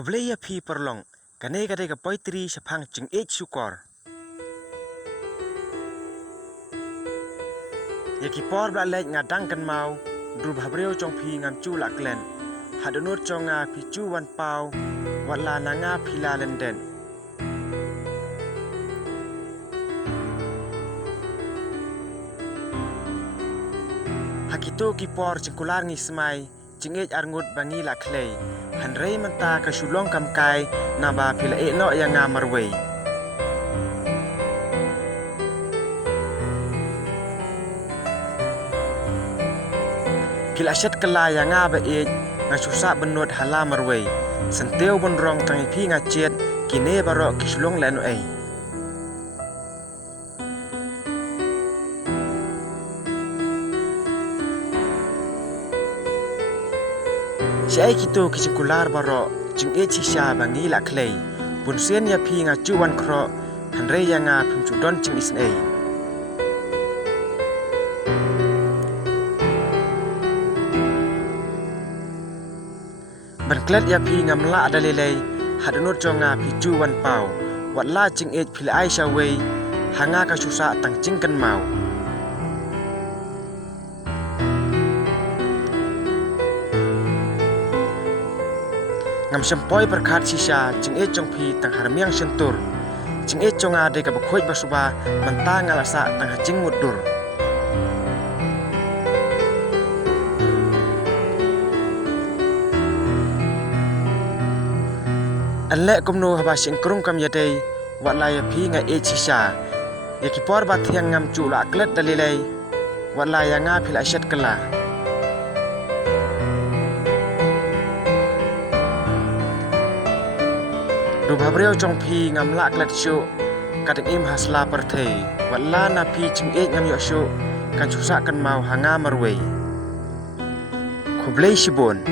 Kublaya pi perlong, kane kade ka poitri sapang JINGIEID SHUKOR. Yaki por bla lek ngadang kan mau, dru bhabreo chong pi ngam chu lak len. Hadunut chong nga pi chu wan pau, wat la na nga pi la len den. Hakito ki por jingkular ngi smai, JINGIEID arngut bangi la klei. Han rei menta ka shulong kam kai na ba pila e no yang nga marwei. Pila shet kala yang nga ba e nga susa benut hala marwei. Senteu bonrong tangi pi nga chet kine baro ki shulong lenu ei. Siai kito kisikular baro JINGIEID shisha bangi la klei. Bunsien ya pi nga cuan kro hanre yang nga pimcu don cing isn ei. Banklet ya pi nga mla adalilei hadunut jonga pi cuan pau. Wat la JINGIED pila ai shawei hanga ka susa tang cingkan mau. Ngam sempoi berkat sisa JINGIED jong pi tang harmiang sentur. JINGIED jong ade ka bakhoit basuba menta ngalasa tang hacing mudur. Anlek kumno haba singkrung kam yadei wat la ya pi nga e sisa. Yaki por bat yang ngam cu la aklet dalilei wat la ya nga pila asyat kala. Du bhabreo chong pi ngam la klet shu kading im hasla perthei wat la na pi JINGIED ngam yo shu kan susa kan mau hanga marwei. Kublai shibon.